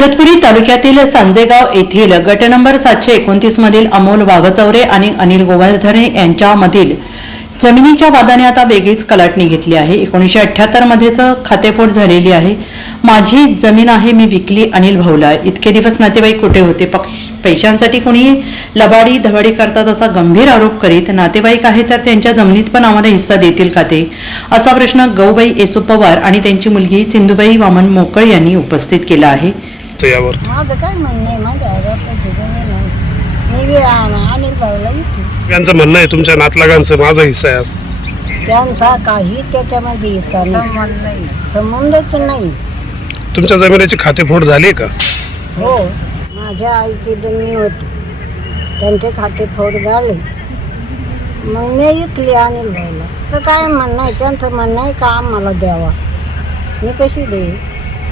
इगतपुरी तालुक्यातील सांजेगाव येथील गट नंबर 729 मधील अमोल वाघचौरे आणि अनिल गोवर्धने यांच्यामधील जमिनीच्या वादाने आता वेगळीच कलाटणी घेतली आहे। 1978 मध्येच खातेफोड झालेली आहे। माझी जमीन आहे, मी विकली अनिल भाऊला। इतके दिवस नातेवाईक कुठे होते? पैशांसाठी कोणी लबाडी धबाडी करतात असा गंभीर आरोप करीत नातेवाईक आहे तर त्यांच्या जमिनीत पण आम्हाला हिस्सा देतील का ते, असा प्रश्न गौबाई येसू पवार आणि त्यांची मुलगी सिंधुबाई वामन मोकळ यांनी उपस्थित केला आहे। माझं काय म्हणणं आहे, माझ्या अनिल भाऊला त्यांचं म्हणणं आहे तुमच्या नातलगांचं माझा हिस्सा आहे असं। त्यांचा काही त्याच्यामध्ये हिस्सा नाही, संबंधच नाही। तुमच्या जमिनीची खातेफोड झाली का? हो, माझ्या आईची जमीन होती, त्यांचे खातेफोड झाले, मग मी विकली अनिल भाऊला। तर काय म्हणणं आहे त्यांचं? म्हणणं आहे का आम्हाला द्यावा, मी कशी देईल?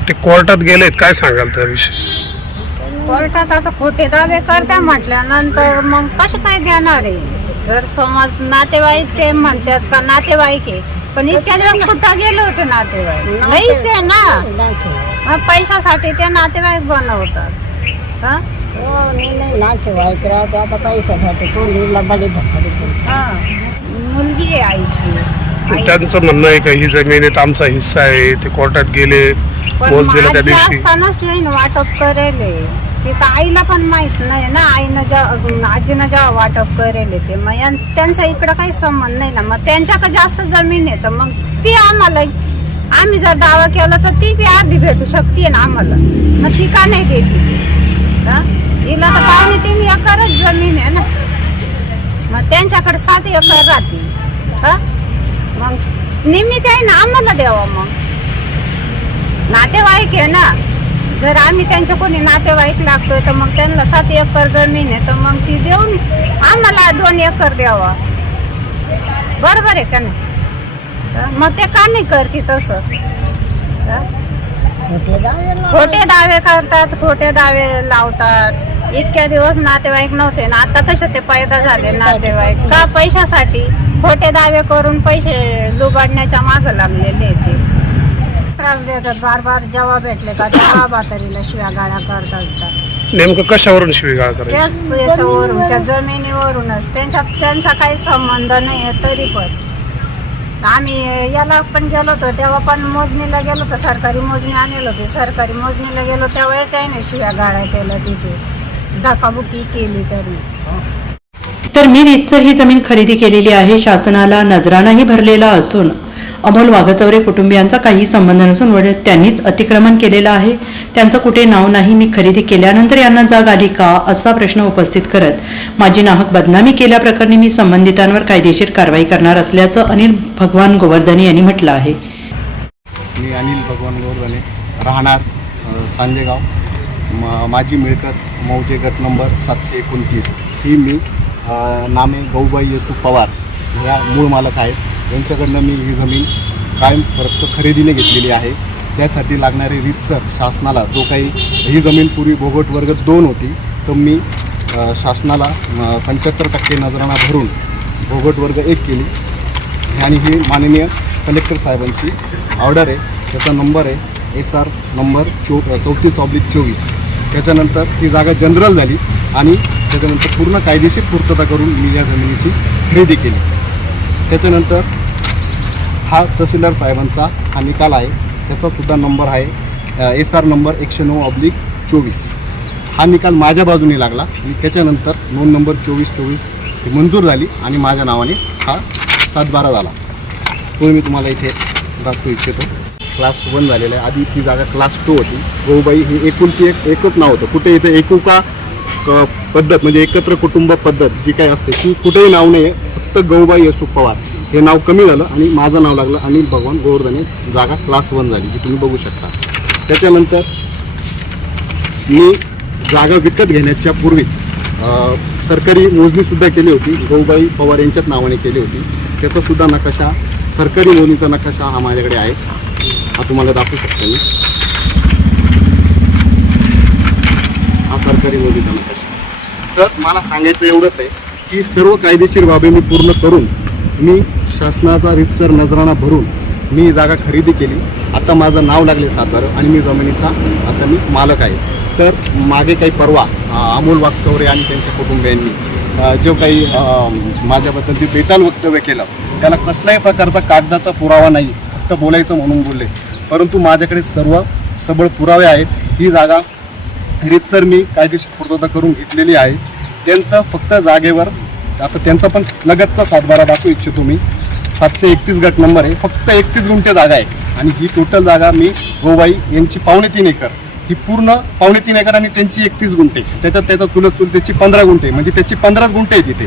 ते कोर्टात गेलेत, काय सांगाल त्याविषयी? कोर्टात आता खोटे दावे करता म्हटल्यानंतर मग कसे काय देणार आहे? जर समज नातेवाईक ते म्हणतात का नातेवाईक आहे, पण इतक्या दिवस कुठं गेले होते नातेवाईक? नाहीच आहे ना, पैशासाठी ते नातेवाईक बनवतात। हो, नाही नातेवाईक राहते, आता पैशासाठी कोणी लबाडी धक्काडी मुलगी आहे आईची। त्यांचं म्हणणं आहे का ही जमिनीत आमचा हिस्सा आहे, ते कोर्टात गेले, मोज दिला त्या दिवशी असतानाच नाही वाटप करेल ते, तर आईला पण माहित नाही ना, आजीनं जेव्हा वाटप करेल ते, मग त्यांचा इकडं काही संबंध नाही ना। मग त्यांच्याकडे जास्त जमीन आहे तर मग ती आम्हाला, आम्ही जर दावा केला तर ती बी अर्धी भेटू शकते ना आम्हाला, मग ती का नाही देते? हिला तर 2.5 एकरच जमीन आहे ना, मग त्यांच्याकडे 7 एकर राहते। मग निमित्त आहे ना आम्हाला द्यावा, मग नातेवाईक आहे ना, जर आम्ही त्यांच्या कोणी नातेवाईक लागतोय तर मग त्यांना 7 एकर जमीन आहे तर मग ती देऊन आम्हाला 2 एकर द्यावा, बरोबर आहे का नाही? मग ते का नाही करते तसं? खोटे दावे करतात, खोटे दावे लावतात। इतक्या दिवस नातेवाईक नव्हते ना, आता कसे ते पैदा झाले नातेवाईक? का पैशासाठी खोटे दावे करून पैसे लुबाडण्याच्या मागं लागलेले ते त्रास देतात, बार जेव्हा भेटले का तेव्हा बातरीला शिव्या गाळ्या करतात। नेमकं कशावरून शिवीगाळ करायची? त्याच याच्यावरून, त्या जमिनीवरूनच, त्यांचा काही संबंध नाही आहे। तरी पण आम्ही याला पण गेलो होतो, तेव्हा पण मोजणीला गेलो होतो, सरकारी मोजणी आणली होती, सरकारी मोजणीला गेलो त्यावेळेस त्याने शिव्या गाळ्या केल्या, तिथे धक्काबुक्की केली तरी। तर मी रीतसर ही जमीन खरेदी केलेली आहे, शासनाला नजरानाही भरलेला असून अमोल वाघचौरे कुटुंबियांचा काही संबंध नसून वडील त्यांनीच अतिक्रमण केलेलं आहे, त्यांचं कुठे नाव नाही। मी खरेदी केल्यानंतर यांना जाग आली का, असा प्रश्न उपस्थित करत माझी नाहक बदनामी केल्याप्रकरणी मी संबंधितांवर कायदेशीर कारवाई करणार असल्याचं अनिल भगवान गोवर्धने यांनी म्हटलं आहे। मी अनिल भगवान गोवर्धने, राहणार सांजेगाव। माझी मिळकत मौजे गट नंबर 729 ही मी नामे गौबाई येसू पवार ह्या मूळ मालक आहेत, यांच्याकडनं मी ही जमीन कायम फक्त खरेदीने घेतलेली आहे। त्यासाठी लागणारे रीतसर शासनाला जो काही, ही जमीन पूर्वी भोगट वर्ग 2 होती, तर मी शासनाला 75% नजराना भरून भोगट वर्ग 1 केली आणि ही माननीय कलेक्टर साहेबांची ऑर्डर आहे। त्याचा नंबर आहे SR नंबर 34/24। त्याच्यानंतर ती जागा जनरल झाली आणि त्याच्यानंतर पूर्ण कायदेशीर पूर्तता करून मी या जमिनीची खरेदी केली। त्याच्यानंतर हा तहसीलदार साहेबांचा हा निकाल आहे, त्याचासुद्धा नंबर आहे SR नंबर 109/24। हा निकाल माझ्या बाजूने लागला आणि त्याच्यानंतर नोंद नंबर 24/24 ही मंजूर झाली आणि माझ्या नावाने हा 7/12 झाला। तो मी तुम्हाला इथे दाखवू इच्छितो। क्लास 1 झालेला आहे, आधी ती जागा क्लास 2 होती। गौबाई ही एकच नाव होतं, कुठे इथे एकुका पद्धत म्हणजे एकत्र कुटुंब पद्धत जी काही असते ती कुठेही नाव नाही आहे, फक्त गौबाई येसू पवार हे नाव कमी झालं आणि माझं नाव लागलं अनिल भगवान गोवर्धने। जागा क्लास 1 झाली, जी तुम्ही बघू शकता। त्याच्यानंतर मी जागा विकत घेण्याच्या पूर्वीच सरकारी मोजणीसुद्धा केली होती, गौबाई पवार यांच्याच नावाने केली होती। त्याचासुद्धा नकाशा, सरकारी मोजणीचा नकाशा हा माझ्याकडे आहे, हा तुम्हाला दाखवू शकतो मी। हा सरकारी मोजणीचा नकाशा। तर मला सांगायचं एवढंच आहे की सर्व कायदेशीर बाबी मी पूर्ण करून मी शासनाचा रीतसर नजराना भरून मी जागा खरेदी केली। आता माझं नाव लागले 7/12 आणि मी जमिनीचा आता मी मालक आहे। तर मागे काही परवा अमोल वागचौरे आणि त्यांच्या कुटुंबियांनी जो काही माझ्याबद्दल जे बेताल वक्तव्य केलं, त्याला कसल्याही प्रकारचा कागदाचा पुरावा नाही, फक्त बोलायचं म्हणून बोलले. परंतु माझ्याकडे सर्व सबळ पुरावे आहेत. ही जागा रीतसर मी कायदेशीर पूर्तता करून घेतलेली आहे. त्यांचं फक्त जागेवर आता त्यांचा पण लगतचा सातबारा दाखवू इच्छितो मी. 731 गट नंबर आहे, फक्त 31 गुंठे जागा आहे आणि ही टोटल जागा मी गौबाई यांची 3.5 एकर, ही पूर्ण 3.5 एकर आणि त्यांची 31 गुंठे, त्याच्यात त्याचा चुलत त्याची 15 गुंठे, म्हणजे त्याची 15 गुंठे आहे तिथे.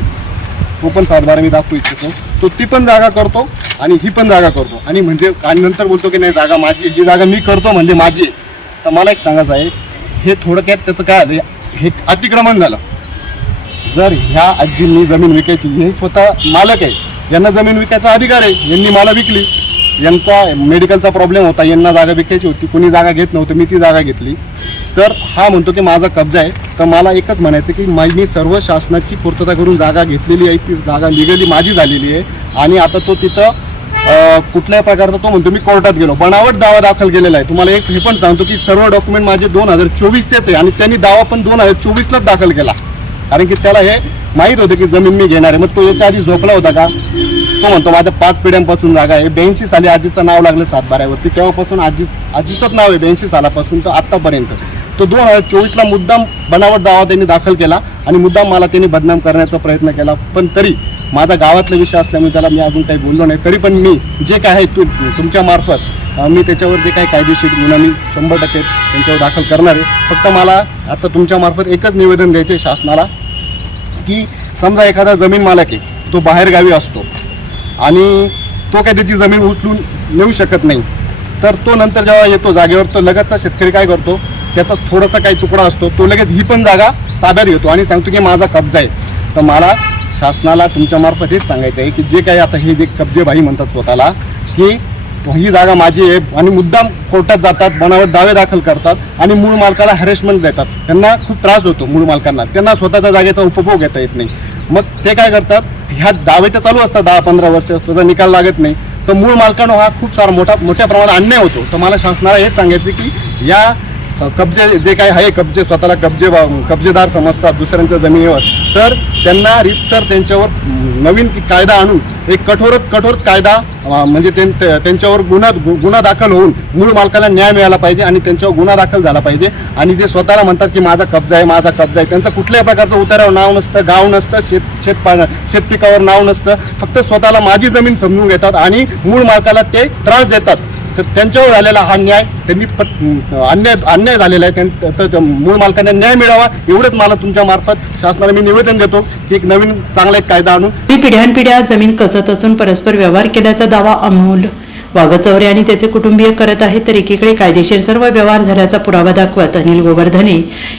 तो पण सातबारा मी दाखवू इच्छितो. तो ती पण जागा करतो आणि ही पण जागा करतो आणि नंतर बोलतो की नाही जागा माझी, ही जागा मी करतो म्हणजे माझी. तर मला एक सांगायचं आहे, हे थोडक्यात त्याचं काय आलं, हे अतिक्रमण झालं. जर ह्या आजींनी जमीन विकायची, हे स्वतः मालक आहे, यांना जमीन विकायचा अधिकार आहे, यांनी मला विकली. यांचा मेडिकलचा प्रॉब्लेम होता, यांना जागा विकायची होती, कोणी जागा घेत नव्हतं, मी ती जागा घेतली. तर हा म्हणतो की माझा कब्जा आहे. तर मला एकच म्हणायचं की मी सर्व शासनाची पूर्तता करून जागा घेतलेली आहे, ती जागा लिगली माझी झालेली आहे. आणि आता तो तिथं कुठल्याही प्रकारचा तो म्हणतो मी कोर्टात गेलो, बनावट दावा दाखल केलेला आहे. तुम्हाला एक हे पण सांगतो की सर्व डॉक्युमेंट माझे 2024चेच आहे आणि त्यांनी दावा पण 2024लाच दाखल केला, कारण की त्याला हे माहीत होतं की जमीन मी घेणार आहे. मग तो याच्या आधी झोपला होता का? तो म्हणतो माझ्या 5 पिढ्यांपासून जागा आहे. 82 साली आजीचं नाव लागलं सातबाऱ्यावरती, तेव्हापासून आजीचंच नाव आहे 82 सालापासून तर आत्तापर्यंत. तो 2024ला मुद्दाम बनावट दावा त्यांनी दाखल केला आणि मुद्दाम मला त्यांनी बदनाम करण्याचा प्रयत्न केला. पण तरी माझा गावातला विषय असल्यामुळे त्याला मी अजून काही बोललो नाही. तरी पण मी जे काय आहे तुमच्या मार्फत मी त्याच्यावर जे काही कायदेशीर गुन्हा मी 100% त्यांच्यावर दाखल करणार आहे. फक्त मला आता तुमच्या मार्फत एकच निवेदन द्यायचं आहे शासनाला की समजा एखादा जमीन मालक आहे, तो बाहेरगावी असतो आणि तो काय त्याची जमीन उचलून नेऊ शकत नाही, तर तो नंतर जेव्हा येतो जागेवर, तो लगतचा शेतकरी काय करतो, त्याचा थोडासा काही तुकडा असतो, तो लगेच ही पण जागा ताब्यात घेतो आणि सांगतो की माझा कब्जा आहे. तर मला शासनाला तुमच्यामार्फत हेच सांगायचं आहे की जे काही आता हे जे कब्जेबाई म्हणतात स्वतःला, की ही जागा माझी आहे आणि मुद्दाम कोर्टात जातात, बनावट दावे दाखल करतात आणि मूळ मालकाला हॅरेसमेंट देतात. त्यांना खूप त्रास होतो मूळ मालकांना, त्यांना स्वतःच्या जागेचा उपभोग घेता येत नाही. मग ते काय करतात, ह्या दावे तर चालू असतात 10-15 वर्ष, त्याचा निकाल लागत नाही. तर मूळ मालकांना हा खूप सारा मोठ्या प्रमाणात अन्याय होतो. तर मला शासनाला हेच सांगायचं की या कब्जे जे काही आहे, कब्जे स्वतःला कब्जेदार समजतात दुसऱ्यांच्या जमिनीवर, तर त्यांना रीतसर त्यांच्यावर नवीन कायदा आणून एक कठोर कायदा म्हणजे त्यांच्यावर गुन्हा दाखल होऊन मूळ मालकाला न्याय मिळाला पाहिजे आणि त्यांच्यावर गुन्हा दाखल झाला पाहिजे. आणि जे स्वतःला म्हणतात की माझा कब्जा आहे, त्यांचं कुठल्याही प्रकारचं उतार्यावर नाव नसतं, गाव नसतं, शेतपिकावर नाव नसतं, फक्त स्वतःला माझी जमीन समजून घेतात आणि मूळ मालकाला ते त्रास देतात. तर त्यांच्यावर झालेला हा न्याय त्यांनी अन्याय झालेला आहे, तर मूळ मालकांना न्याय मिळावा एवढंच मला तुमच्या मार्फत शासनाला मी निवेदन देतो की एक नवीन चांगला एक कायदा आणून. पिढ्यानपिढ्या जमीन कसत असून परस्पर व्यवहार केल्याचा दावा अमोल वाघचौरे आणि त्याचे कुटुंबीय करत आहेत. तर एकीकडे कायदेशीर सर्व व्यवहार झाल्याचा पुरावा दाखवत अनिल गोवर्धने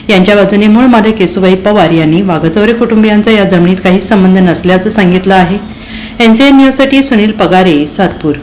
यांच्या बाजूने मूळ मालक येसुबाई पवार यांनी वाघचौरे कुटुंबियांचा या जमिनीत काहीच संबंध नसल्याचं सांगितलं आहे. NCN न्यूजसाठी सुनील पगारे, सातपूर.